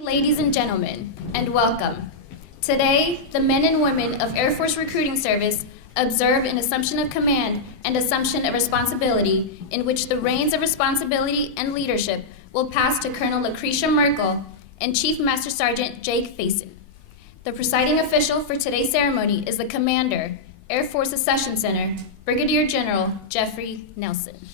Ladies and gentlemen, and welcome. Today, the men and women of Air Force Recruiting Service observe an assumption of command and assumption of responsibility in which the reins of responsibility and leadership will pass to Col Lacresha Merkle and Chief Master Sergeant Jake Fason. The presiding official for today's ceremony is the Commander, Air Force Accessions Center, Brigadier General Jeffrey Nelson.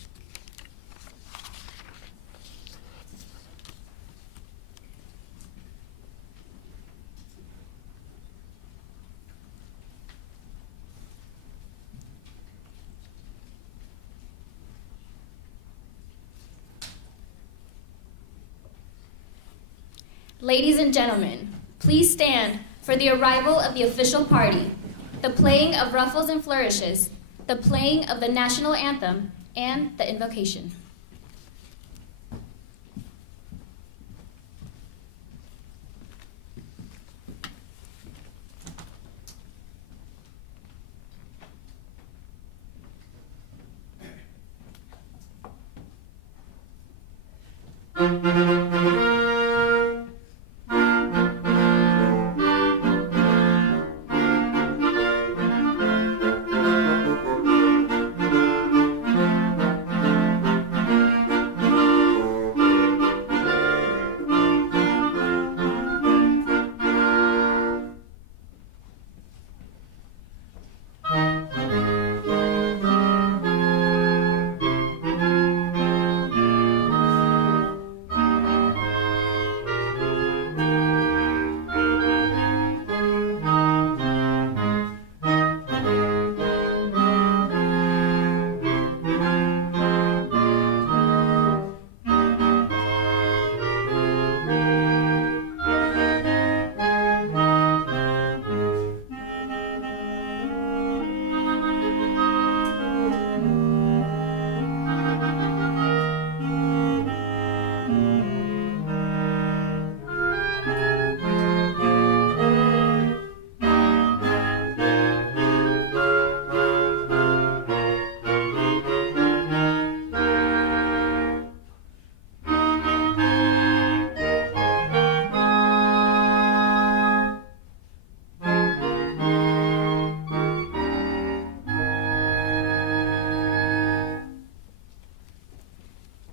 Ladies and gentlemen, please stand for the arrival of the official party, the playing of ruffles and flourishes, the playing of the national anthem, and the invocation.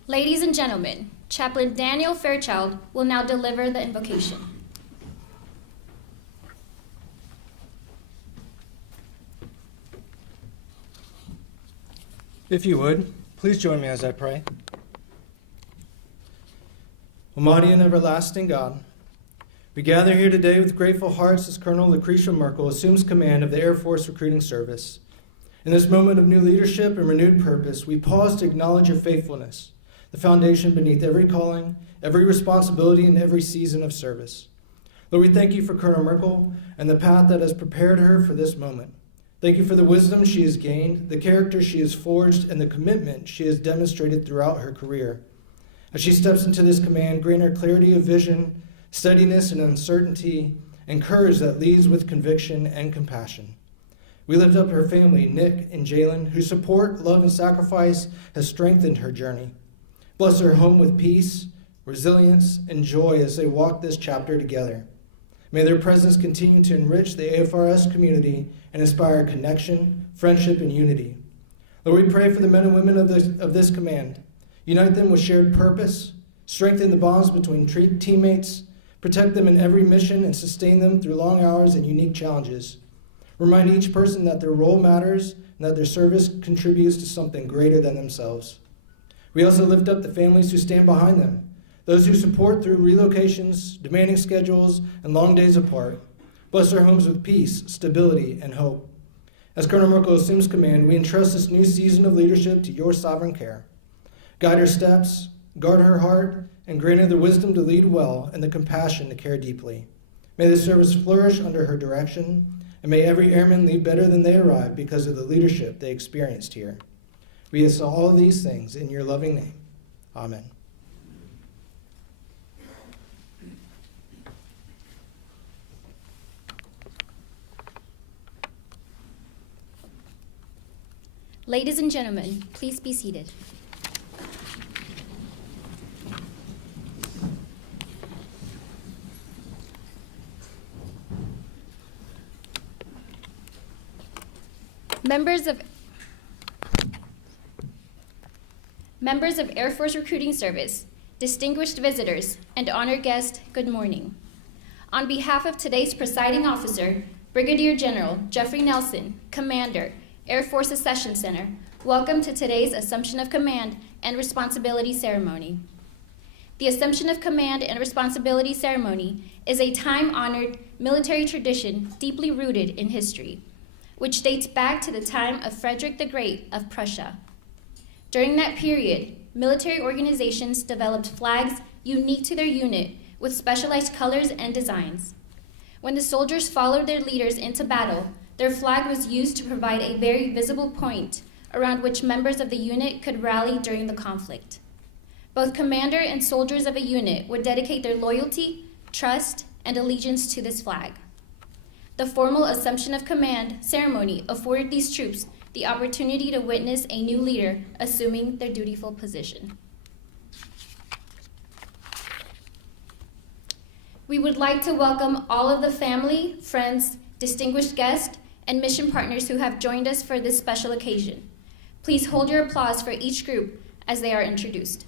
Ladies and gentlemen, Chaplain Daniel Fairchild will now deliver the invocation. If you would, please join me as I pray. Almighty and everlasting God, we gather here today with grateful hearts as Col Lacresha Merkle assumes command of the Air Force Recruiting Service. In this moment of new leadership and renewed purpose, we pause to acknowledge your faithfulness, the foundation beneath every calling, every responsibility, and every season of service. Lord, we thank you for Col Merkle and the path that has prepared her for this moment. Thank you for the wisdom she has gained, the character she has forged, and the commitment she has demonstrated throughout her career. As she steps into this command, grant her clarity of vision, steadiness in uncertainty, and courage that leads with conviction and compassion. We lift up her family, Nick and Jalen, whose support, love, and sacrifice has strengthened her journey. Bless her home with peace, resilience, and joy as they walk this chapter together. May their presence continue to enrich the AFRS community and inspire connection, friendship, and unity. Lord, we pray for the men and women of this command. Unite them with shared purpose, strengthen the bonds between teammates, protect them in every mission, and sustain them through long hours and unique challenges. Remind each person that their role matters and that their service contributes to something greater than themselves. We also lift up the families who stand behind them, those who support through relocations, demanding schedules, and long days apart. Bless their homes with peace, stability, and hope. As Col Merkle assumes command, we entrust this new season of leadership to your sovereign care. Guide her steps, guard her heart, and grant her the wisdom to lead well and the compassion to care deeply. May the service flourish under her direction, and may every airman leave better than they arrived because of the leadership they experienced here. We ask all of these things in your loving name. Amen. Ladies and gentlemen, please be seated. Members of Air Force Recruiting Service, distinguished visitors, and honored guests, good morning. On behalf of today's presiding officer, Brigadier General Jeffrey Nelson, Commander, Air Force Accessions Center, welcome to today's Assumption of Command and Responsibility Ceremony. The Assumption of Command and Responsibility Ceremony is a time-honored military tradition deeply rooted in history, which dates back to the time of Frederick the Great of Prussia. During that period, military organizations developed flags unique to their unit with specialized colors and designs. When the soldiers followed their leaders into battle, their flag was used to provide a very visible point around which members of the unit could rally during the conflict. Both commander and soldiers of a unit would dedicate their loyalty, trust, and allegiance to this flag. The formal Assumption of Command ceremony afforded these troops the opportunity to witness a new leader assuming their dutiful position. We would like to welcome all of the family, friends, distinguished guests, and mission partners who have joined us for this special occasion. Please hold your applause for each group as they are introduced.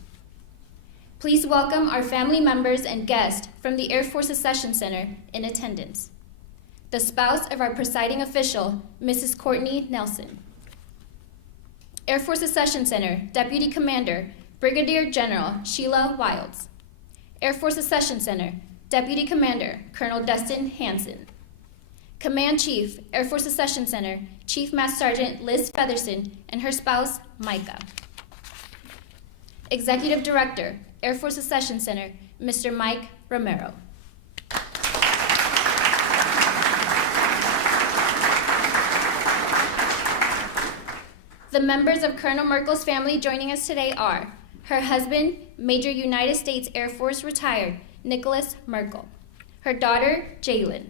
Please welcome our family members and guests from the Air Force Accessions Center in attendance. The spouse of our presiding official, Mrs. Courtney Nelson. Air Force Accessions Center Deputy Commander, Brigadier General Sheila Wilds. Air Force Accessions Center Deputy Commander, Colonel Dustin Hansen. Command Chief, Air Force Accessions Center, Chief Master Sergeant Liz Featherson and her spouse, Micah. Executive Director, Air Force Accessions Center, Mr. Mike Romero. The members of Colonel Merkle's family joining us today are her husband, Major United States Air Force retired, Nicholas Merkle. Her daughter, Jalen.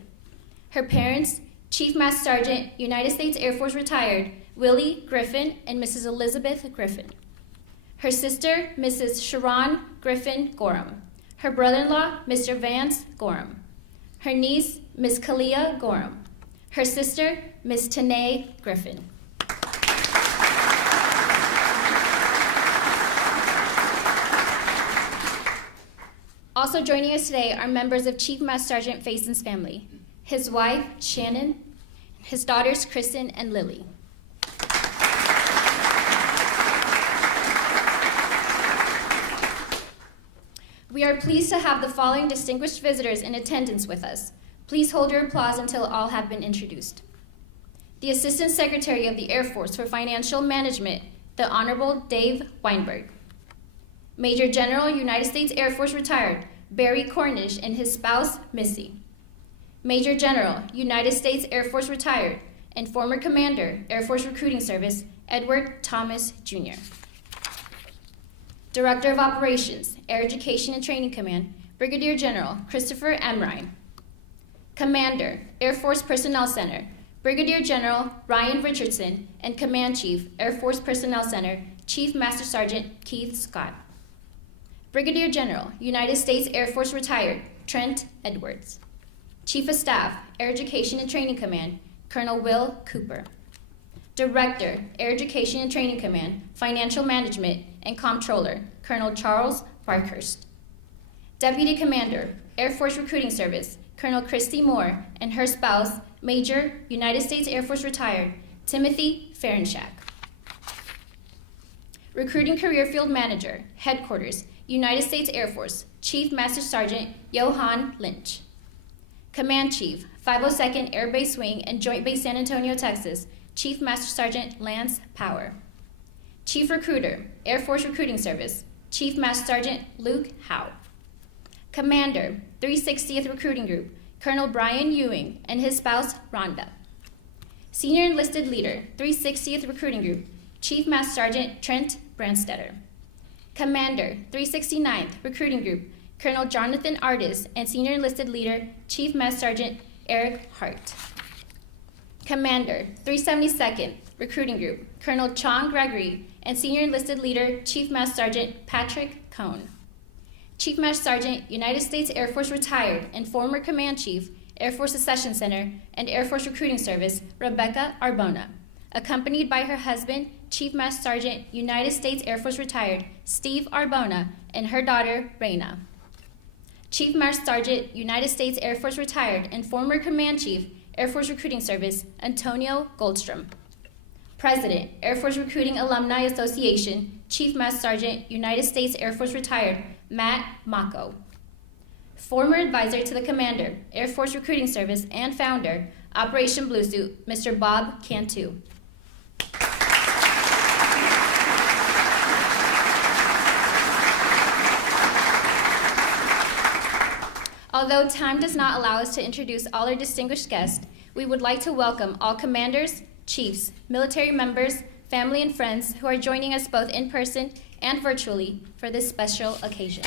Her parents, Chief Master Sergeant, United States Air Force retired, Willie Griffin and Mrs. Elizabeth Griffin. Her sister, Mrs. Sharon Griffin Gorham. Her brother-in-law, Mr. Vance Gorham. Her niece, Miss Kalia Gorham. Her sister, Miss Tanae Griffin. Also joining us today are members of Chief Master Sergeant Fason's family, his wife, Shannon, his daughters, Kristen and Lily. We are pleased to have the following distinguished visitors in attendance with us. Please hold your applause until all have been introduced. The Assistant Secretary of the Air Force for Financial Management, the Honorable Dave Weinberg. Major General, United States Air Force retired, Barry Cornish and his spouse, Missy. Major General, United States Air Force retired, and former Commander, Air Force Recruiting Service, Edward Thomas, Jr. Director of Operations, Air Education and Training Command, Brigadier General Christopher M. Ryan. Commander, Air Force Personnel Center, Brigadier General Ryan Richardson, and Command Chief, Air Force Personnel Center, Chief Master Sergeant Keith Scott. Brigadier General, United States Air Force retired, Trent Edwards. Chief of Staff, Air Education and Training Command, Colonel Will Cooper. Director, Air Education and Training Command, Financial Management, and Comptroller, Colonel Charles Barkhurst. Deputy Commander, Air Force Recruiting Service, Colonel Christy Moore, and her spouse, Major, United States Air Force retired, Timothy Ferenchak. Recruiting Career Field Manager, Headquarters, United States Air Force, Chief Master Sergeant Johan Lynch. Command Chief, 502nd Air Base Wing and Joint Base San Antonio, Texas, Chief Master Sergeant Lance Power. Chief Recruiter, Air Force Recruiting Service, Chief Master Sergeant Luke Howe. Commander, 360th Recruiting Group, Colonel Brian Ewing and his spouse, Rhonda. Senior Enlisted Leader, 360th Recruiting Group, Chief Master Sergeant Trent Brandstetter. Commander, 369th Recruiting Group, Colonel Jonathan Artis and Senior Enlisted Leader, Chief Master Sergeant Eric Hart. Commander, 372nd Recruiting Group, Colonel Chong Gregory and Senior Enlisted Leader, Chief Master Sergeant Patrick Cohn. Chief Master Sergeant, United States Air Force retired and former Command Chief, Air Force Accessions Center and Air Force Recruiting Service, Rebecca Arbona, accompanied by her husband, Chief Master Sergeant, United States Air Force retired, Steve Arbona, and her daughter, Reina. Chief Master Sergeant, United States Air Force retired, and former Command Chief, Air Force Recruiting Service, Antonio Goldstrom. President, Air Force Recruiting Alumni Association, Chief Master Sergeant, United States Air Force retired, Matt Mako. Former advisor to the Commander, Air Force Recruiting Service, and founder, Operation Blue Suit, Mr. Bob Cantu. Although time does not allow us to introduce all our distinguished guests, we would like to welcome all commanders, chiefs, military members, family, and friends who are joining us both in person and virtually for this special occasion.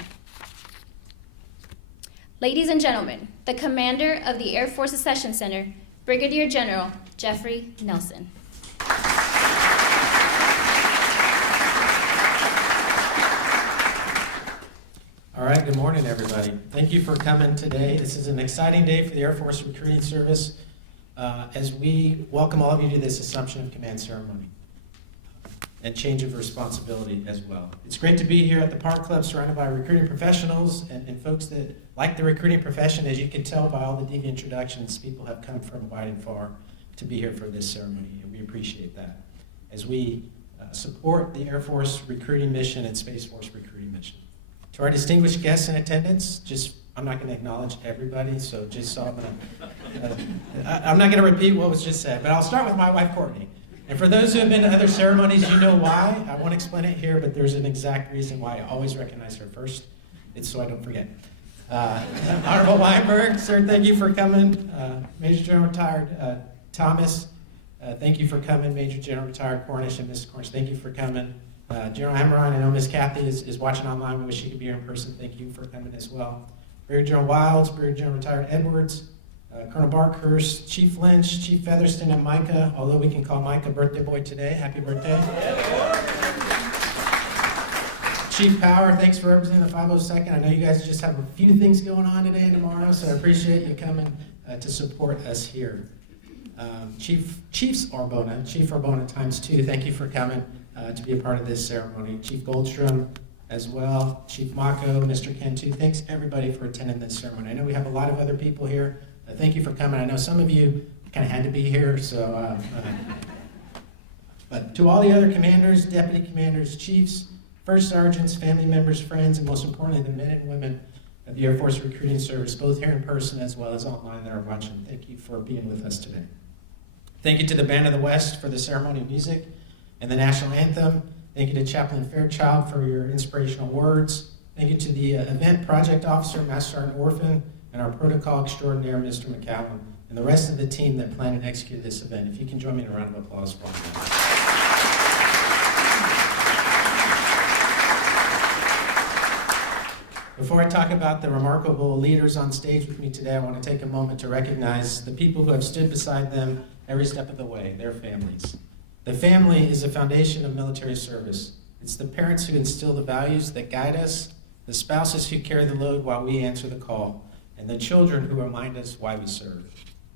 Ladies and gentlemen, the commander of the Air Force Accessions Center, Brigadier General Jeffrey Nelson. All right, good morning, everybody. Thank you for coming today. This is an exciting day for the Air Force Recruiting Service as we welcome all of you to this Assumption of Command ceremony and change of responsibility as well. It's great to be here at the Park Club surrounded by recruiting professionals and folks that like the recruiting profession. As you can tell by all the DV introductions, people have come from wide and far to be here for this ceremony, and we appreciate that as we support the Air Force recruiting mission and Space Force recruiting mission. To our distinguished guests in attendance, I'm not going to acknowledge everybody, so I'm not going to repeat what was just said, but I'll start with my wife, Courtney. And for those who have been to other ceremonies, you know why. I won't explain it here, but there's an exact reason why I always recognize her first. It's so I don't forget. Honorable Weinberg, sir, thank you for coming. Major General Retired Thomas, thank you for coming. Major General Retired Cornish and Mrs. Cornish, thank you for coming. General Hammeron, I know Miss Kathy is watching online. We wish she could be here in person. Thank you for coming as well. Brigadier General Wilds, Brigadier General Retired Edwards, Colonel Barkhurst, Chief Lynch, Chief Featherston, and Micah, although we can call Micah birthday boy today. Happy birthday. Chief Power, thanks for representing the 502nd. I know you guys just have a few things going on today and tomorrow, so I appreciate you coming to support us here. Chief Arbona times 2, thank you for coming to be a part of this ceremony. Chief Goldstrom as well, Chief Mako, Mr. Cantu, thanks everybody for attending this ceremony. I know we have a lot of other people here. Thank you for coming. I know some of you kind of had to be here, so. But to all the other commanders, deputy commanders, chiefs, first sergeants, family members, friends, and most importantly, the men and women of the Air Force Recruiting Service, both here in person as well as online that are watching, thank you for being with us today. Thank you to the Band of the West for the ceremony music and the national anthem. Thank you to Chaplain Fairchild for your inspirational words. Thank you to the event project officer, Master Sergeant Orphan, and our protocol extraordinaire, Mr. McCallum, and the rest of the team that planned and executed this event. If you can join me in a round of applause for them. Before I talk about the remarkable leaders on stage with me today, I want to take a moment to recognize the people who have stood beside them every step of the way, their families. The family is the foundation of military service. It's the parents who instill the values that guide us, the spouses who carry the load while we answer the call, and the children who remind us why we serve.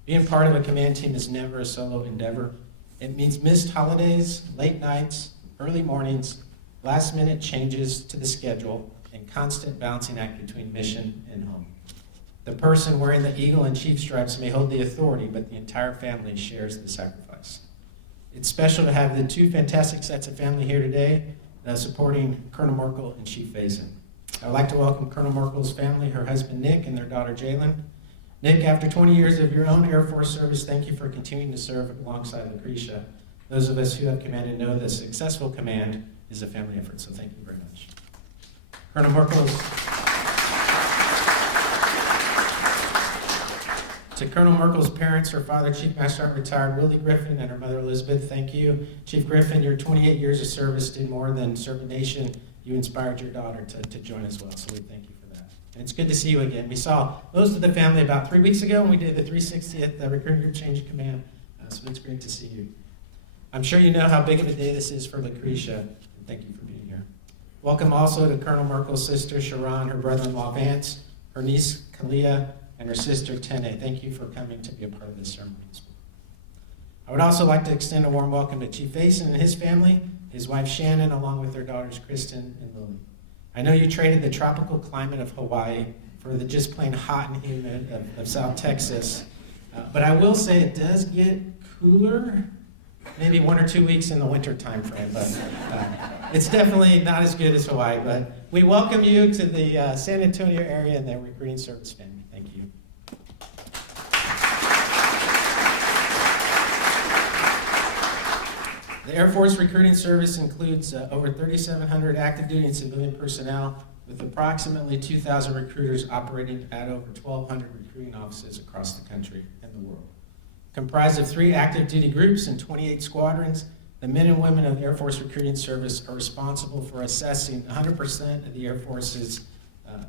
Being part of a command team is never a solo endeavor. It means missed holidays, late nights, early mornings, last-minute changes to the schedule, and constant balancing act between mission and home. The person wearing the eagle and chief stripes may hold the authority, but the entire family shares the sacrifice. It's special to have the two fantastic sets of family here today supporting Colonel Merkle and Chief Fason. I'd like to welcome Colonel Merkle's family, her husband Nick, and their daughter Jalen. Nick, after 20 years of your own Air Force service, thank you for continuing to serve alongside Lacresha. Those of us who have commanded know that successful command is a family effort, so thank you very much. Colonel Merkle's To Colonel Merkle's parents, her father, Chief Master Sergeant Retired Willie Griffin, and her mother, Elizabeth, thank you. Chief Griffin, your 28 years of service did more than serve the nation. You inspired your daughter to join as well, so we thank you for that. And it's good to see you again. We saw most of the family about 3 weeks ago when we did the 360th Recruiting Group Change of Command, so it's great to see you. I'm sure you know how big of a day this is for Lacresha, and thank you for being here. Welcome also to Colonel Merkle's sister, Sharon, her brother-in-law, Vance, her niece, Kalia, and her sister, Tene. Thank you for coming to be a part of this ceremony. I would also like to extend a warm welcome to Chief Fason and his family, his wife Shannon, along with their daughters Kristen and Lily. I know you traded the tropical climate of Hawaii for the just plain hot and humid of South Texas, but I will say it does get cooler, maybe 1 or 2 weeks in the winter time frame, but it's definitely not as good as Hawaii. But we welcome you to the San Antonio area and the recruiting service family. Thank you. The Air Force Recruiting Service includes over 3,700 active duty and civilian personnel, with approximately 2,000 recruiters operating at over 1,200 recruiting offices across the country and the world. Comprised of 3 active duty groups and 28 squadrons, the men and women of the Air Force Recruiting Service are responsible for assessing 100% of the Air Force's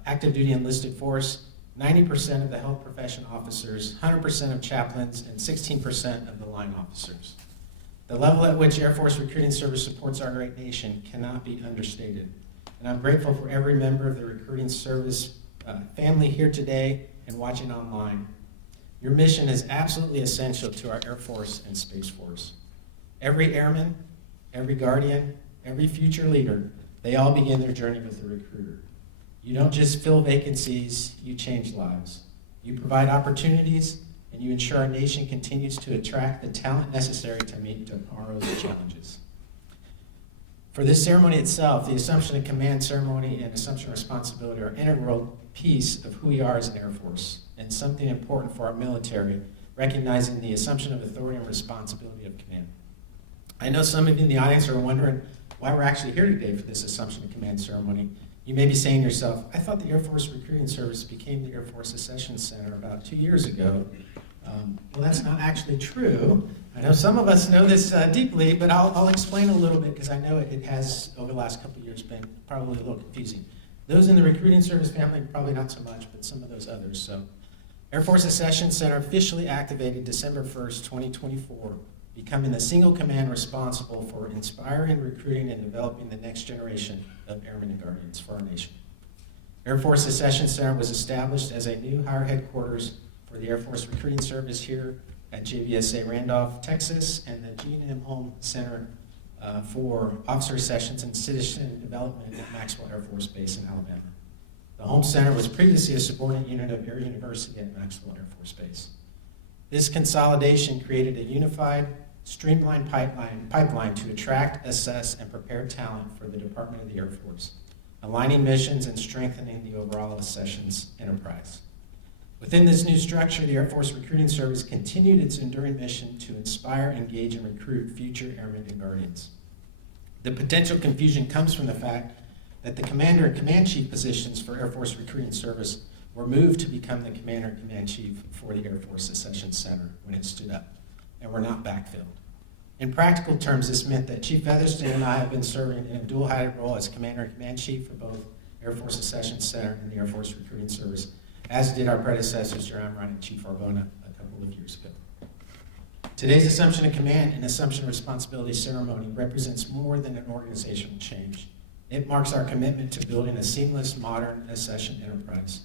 active duty enlisted force, 90% of the health profession officers, 100% of chaplains, and 16% of the line officers. The level at which Air Force Recruiting Service supports our great nation cannot be understated. And I'm grateful for every member of the recruiting service family here today and watching online. Your mission is absolutely essential to our Air Force and Space Force. Every airman, every guardian, every future leader, they all begin their journey with a recruiter. You don't just fill vacancies, you change lives. You provide opportunities, and you ensure our nation continues to attract the talent necessary to meet tomorrow's challenges. For this ceremony itself, the Assumption of Command ceremony and Assumption of Responsibility are an integral piece of who we are as an Air Force, and something important for our military, recognizing the assumption of authority and responsibility of command. I know some of you in the audience are wondering why we're actually here today for this Assumption of Command ceremony. You may be saying to yourself, I thought the Air Force Recruiting Service became the Air Force Accessions Center about 2 years ago. Well, that's not actually true. I know some of us know this deeply, but I'll explain a little bit because I know it has, over the last couple of years, been probably a little confusing. Those in the recruiting service family, probably not so much, but some of those others. So, Air Force Accessions Center officially activated December 1st, 2024, becoming the single command responsible for inspiring, recruiting, and developing the next generation of airmen and guardians for our nation. Air Force Accessions Center was established as a new higher headquarters for the Air Force Recruiting Service here at JVSA Randolph, Texas, and the G&M Home Center for Officer Sessions and Citizen Development at Maxwell Air Force Base in Alabama. The Home Center was previously a subordinate unit of Air University at Maxwell Air Force Base. This consolidation created a unified, streamlined pipeline to attract, assess, and prepare talent for the Department of the Air Force, aligning missions and strengthening the overall accessions enterprise. Within this new structure, the Air Force Recruiting Service continued its enduring mission to inspire, engage, and recruit future airmen and guardians. The potential confusion comes from the fact that the commander and command chief positions for Air Force Recruiting Service were moved to become the commander and command chief for the Air Force Accessions Center when it stood up, and were not backfilled. In practical terms, this meant that Chief Featherston and I have been serving in a dual-headed role as commander and command chief for both Air Force Accessions Center and the Air Force Recruiting Service, as did our predecessors, Jerome Wright and Chief Arbona, a couple of years ago. Today's Assumption of Command and Assumption of Responsibility ceremony represents more than an organizational change. It marks our commitment to building a seamless, modern accession enterprise.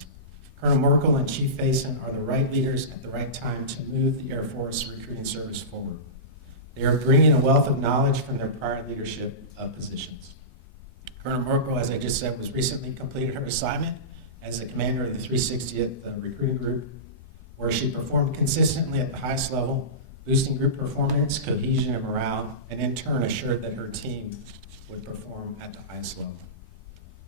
Colonel Merkle and Chief Fason are the right leaders at the right time to move the Air Force Recruiting Service forward. They are bringing a wealth of knowledge from their prior leadership positions. Colonel Merkle, as I just said, was recently completed her assignment as the commander of the 360th Recruiting Group, where she performed consistently at the highest level, boosting group performance, cohesion, and morale, and in turn assured that her team would perform at the highest level.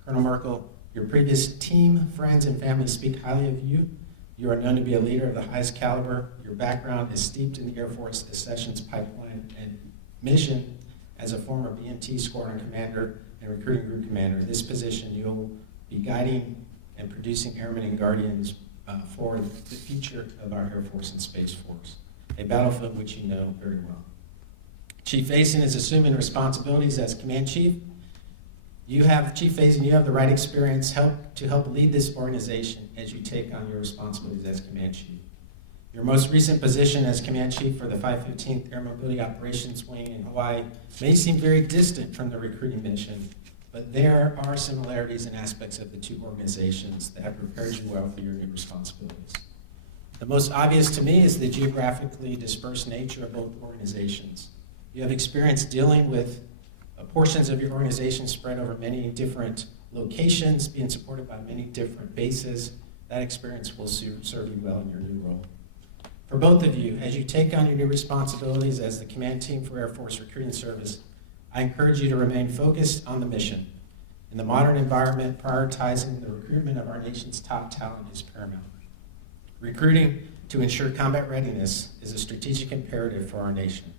Colonel Merkle, your previous team, friends, and family speak highly of you. You are known to be a leader of the highest caliber. Your background is steeped in the Air Force Accessions pipeline and mission as a former BMT Squadron Commander and Recruiting Group Commander. This position, you'll be guiding and producing airmen and guardians for the future of our Air Force and Space Force, a battlefield which you know very well. Chief Fason is assuming responsibilities as Command Chief. Chief Fason, you have the right experience to help lead this organization as you take on your responsibilities as Command Chief. Your most recent position as Command Chief for the 515th Air Mobility Operations Wing in Hawaii may seem very distant from the recruiting mission, but there are similarities and aspects of the two organizations that have prepared you well for your new responsibilities. The most obvious to me is the geographically dispersed nature of both organizations. You have experience dealing with portions of your organization spread over many different locations, being supported by many different bases. That experience will serve you well in your new role. For both of you, as you take on your new responsibilities as the command team for Air Force Recruiting Service, I encourage you to remain focused on the mission. In the modern environment, prioritizing the recruitment of our nation's top talent is paramount. Recruiting to ensure combat readiness is a strategic imperative for our nation.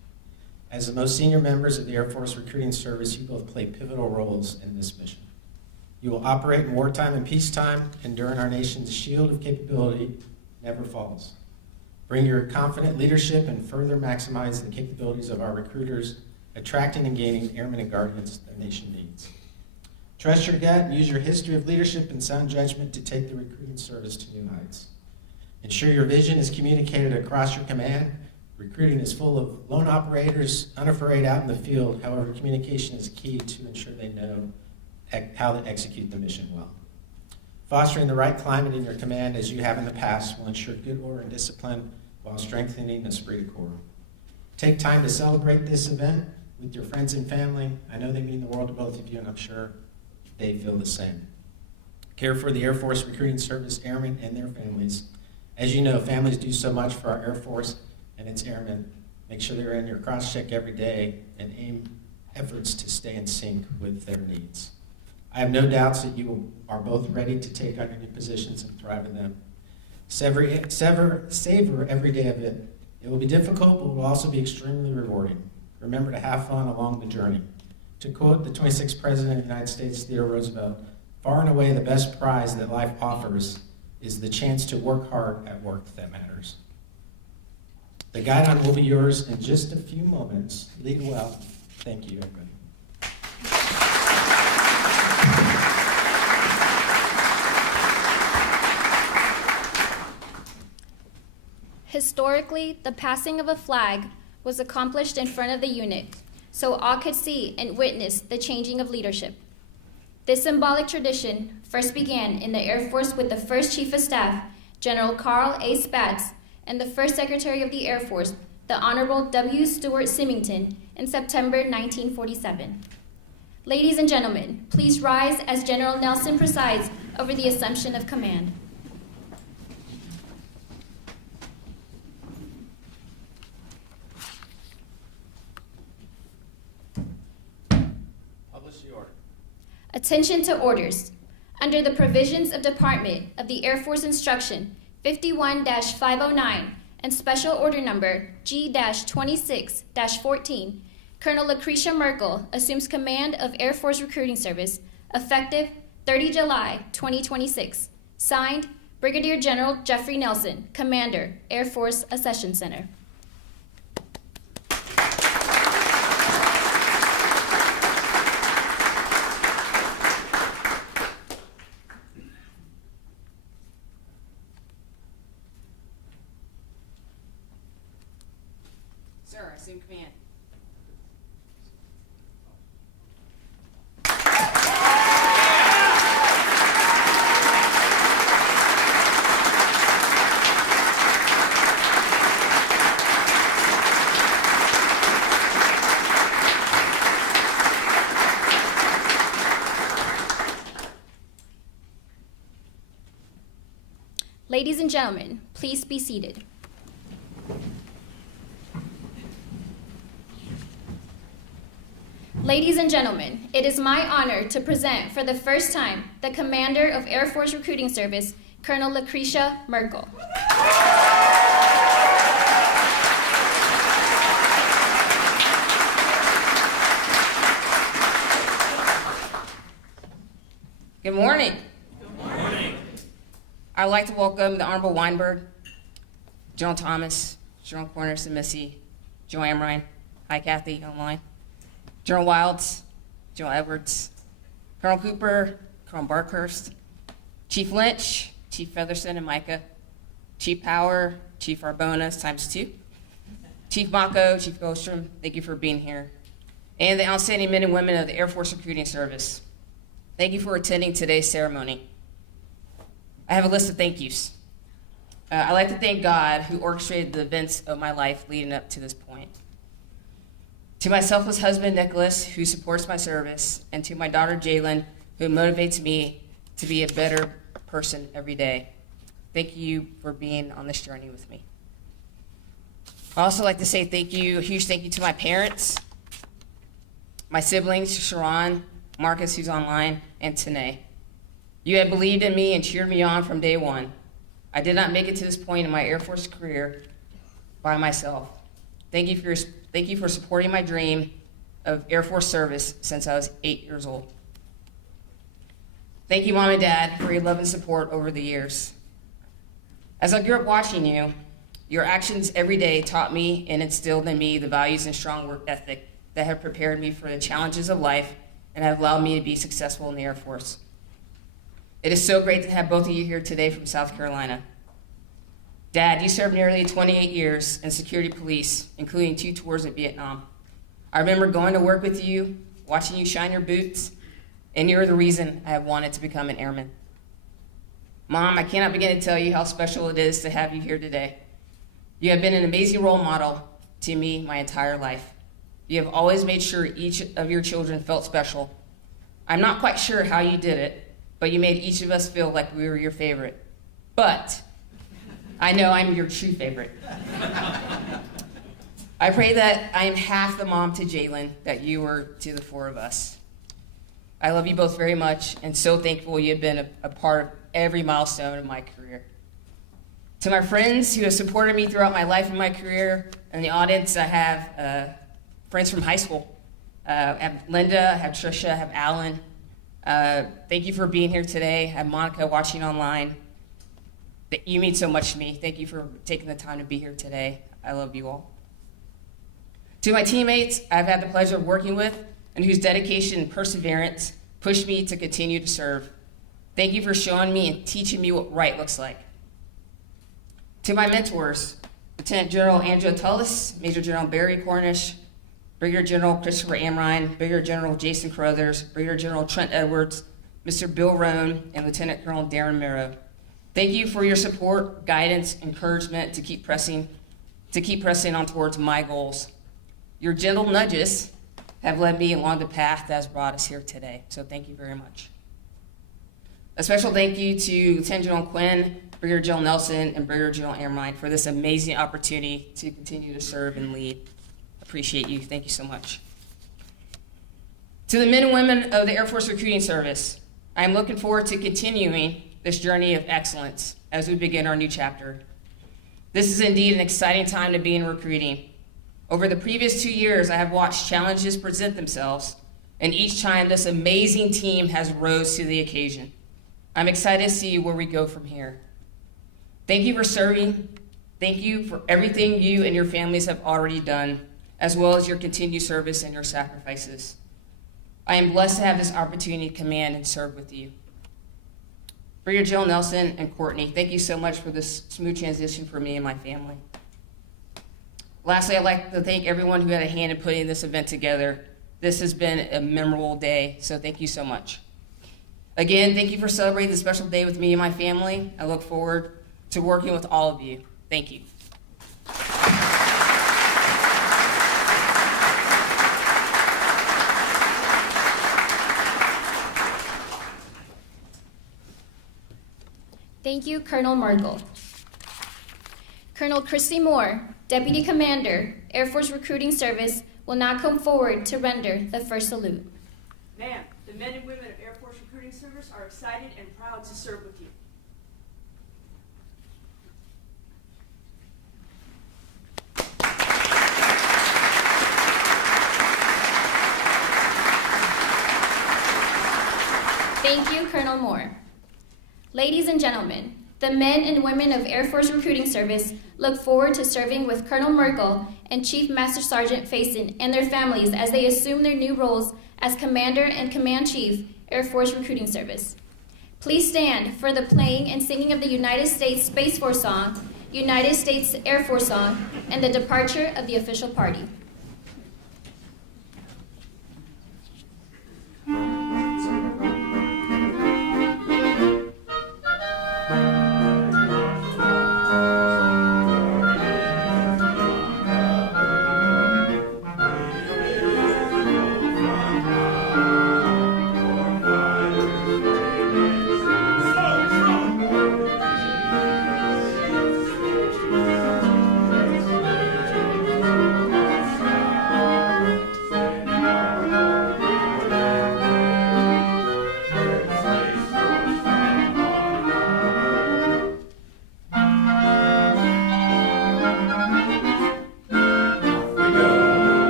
As the most senior members of the Air Force Recruiting Service, you both play pivotal roles in this mission. You will operate in wartime and peacetime, enduring our nation's shield of capability never falls. Bring your confident leadership and further maximize the capabilities of our recruiters, attracting and gaining airmen and guardians the nation needs. Trust your gut and use your history of leadership and sound judgment to take the recruiting service to new heights. Ensure your vision is communicated across your command. Recruiting is full of lone operators, unafraid out in the field. However, communication is key to ensure they know how to execute the mission well. Fostering the right climate in your command, as you have in the past, will ensure good order and discipline while strengthening the esprit de corps. Take time to celebrate this event with your friends and family. I know they mean the world to both of you, and I'm sure they feel the same. Care for the Air Force Recruiting Service airmen and their families. As you know, families do so much for our Air Force and its airmen. Make sure they're in your cross-check every day and aim efforts to stay in sync with their needs. I have no doubts that you are both ready to take on your new positions and thrive in them. Savor every day of it. It will be difficult, but will also be extremely rewarding. Remember to have fun along the journey. To quote the 26th President of the United States, Theodore Roosevelt, far and away the best prize that life offers is the chance to work hard at work that matters. The guidon will be yours in just a few moments. Lead well. Thank you, everybody. Historically, the passing of a flag was accomplished in front of the unit, so all could see and witness the changing of leadership. This symbolic tradition first began in the Air Force with the first Chief of Staff, General Carl A. Spaatz, and the first Secretary of the Air Force, the Honorable W. Stuart Symington, in September 1947. Ladies and gentlemen, please rise as General Nelson presides over the assumption of command. Attention to orders. Under the provisions of Department of the Air Force Instruction 51-509 and Special Order Number G-26-14, Col Lacresha Merkle assumes command of Air Force Recruiting Service effective 30 July 2026. Signed, Brigadier General Jeffrey Nelson, Commander, Air Force Accessions Center. Sir, assume command. Ladies and gentlemen, please be seated. Ladies and gentlemen, it is my honor to present for the first time the Commander of Air Force Recruiting Service, Col Lacresha Merkle. Good morning. Good morning. I'd like to welcome the Honorable Weinberg, General Thomas, General Corners Missy, Joanne Ryan. Hi, Kathy, online. General Wilds, General Edwards, Colonel Cooper, Colonel Barkhurst, Chief Lynch, Chief Featherson and Micah, Chief Power, Chief Arbonas ×2, Chief Mako, Chief Goldstrom, thank you for being here, and the outstanding men and women of the Air Force Recruiting Service. Thank you for attending today's ceremony. I have a list of thank yous. I'd like to thank God who orchestrated the events of my life leading up to this point. To my selfless husband, Nicholas, who supports my service, and to my daughter, Jalen, who motivates me to be a better person every day. Thank you for being on this journey with me. I'd also like to say thank you, a huge thank you to my parents, my siblings, Sharon, Marcus, who's online, and Tanae. You have believed in me and cheered me on from day one. I did not make it to this point in my Air Force career by myself. Thank you for supporting my dream of Air Force service since I was 8 years old. Thank you, Mom and Dad, for your love and support over the years. As I grew up watching you, your actions every day taught me and instilled in me the values and strong work ethic that have prepared me for the challenges of life and have allowed me to be successful in the Air Force. It is so great to have both of you here today from South Carolina. Dad, you served nearly 28 years in security police, including 2 tours of Vietnam. I remember going to work with you, watching you shine your boots, and you're the reason I have wanted to become an airman. Mom, I cannot begin to tell you how special it is to have you here today. You have been an amazing role model to me my entire life. You have always made sure each of your children felt special. I'm not quite sure how you did it, but you made each of us feel like we were your favorite. But I know I'm your true favorite. I pray that I am half the mom to Jalen that you were to the 4 of us. I love you both very much and so thankful you have been a part of every milestone of my career. To my friends who have supported me throughout my life and my career, and the audience, I have friends from high school. I have Linda, I have Trisha, I have Alan. Thank you for being here today. I have Monica watching online. You mean so much to me. Thank you for taking the time to be here today. I love you all. To my teammates I've had the pleasure of working with and whose dedication and perseverance pushed me to continue to serve. Thank you for showing me and teaching me what right looks like. To my mentors, Lieutenant General Andrew Tullis, Major General Barry Cornish, Brigadier General Christopher Amrine, Brigadier General Jason Carruthers, Brigadier General Trent Edwards, Mr. Bill Roan, and Lieutenant Colonel Darren Merrow. Thank you for your support, guidance, encouragement to keep pressing on towards my goals. Your gentle nudges have led me along the path that has brought us here today, so thank you very much. A special thank you to Lieutenant General Quinn, Brigadier General Nelson, and Brigadier General Amrine for this amazing opportunity to continue to serve and lead. Appreciate you. Thank you so much. To the men and women of the Air Force Recruiting Service, I am looking forward to continuing this journey of excellence as we begin our new chapter. This is indeed an exciting time to be in recruiting. Over the previous 2 years, I have watched challenges present themselves, and each time this amazing team has rose to the occasion. I'm excited to see where we go from here. Thank you for serving. Thank you for everything you and your families have already done, as well as your continued service and your sacrifices. I am blessed to have this opportunity to command and serve with you. Brigadier General Nelson and Courtney, thank you so much for this smooth transition for me and my family. Lastly, I'd like to thank everyone who had a hand in putting this event together. This has been a memorable day, so thank you so much. Again, thank you for celebrating this special day with me and my family. I look forward to working with all of you. Thank you. Thank you, Colonel Merkle. Colonel Christy Moore, Deputy Commander, Air Force Recruiting Service, will now come forward to render the first salute. Ma'am, the men and women of Air Force Recruiting Service are excited and proud to serve with you. Thank you, Colonel Moore. Ladies and gentlemen, the men and women of Air Force Recruiting Service look forward to serving with Colonel Merkle and Chief Master Sergeant Fason and their families as they assume their new roles as Commander and Command Chief, Air Force Recruiting Service. Please stand for the playing and singing of the United States Space Force song, United States Air Force song, and the departure of the official party.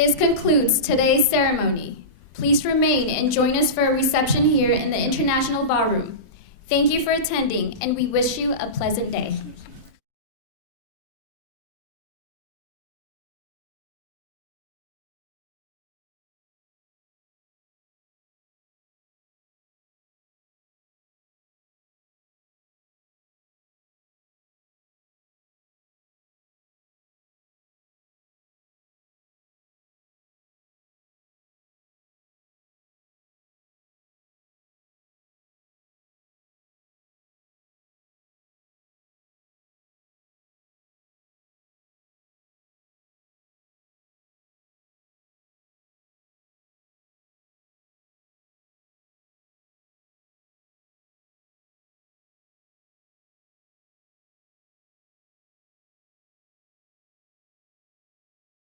This concludes today's ceremony. Please remain and join us for a reception here in the International Ballroom. Thank you for attending, and we wish you a pleasant day.